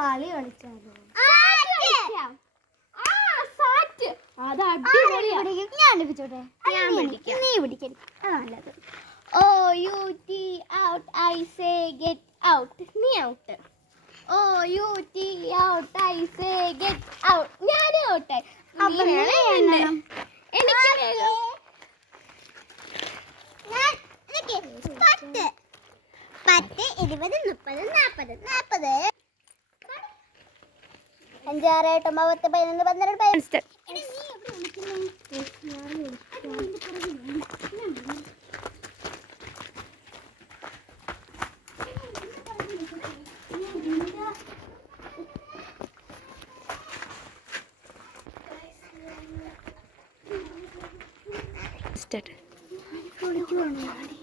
കളി കളിച്ചാലോ? അത് അടിപൊളിയാ. ഞാൻ പിടിച്ചോട്ടെ? നീ പിടിക്കൽ നല്ലത്. OUT out, I say get out. നീ out. OUT out, I say get out. ഞാൻ ഔട്ട്. എനിക്ക് വേഗം 10 20 30 40 40 5 6 8 9 10 11 12 15.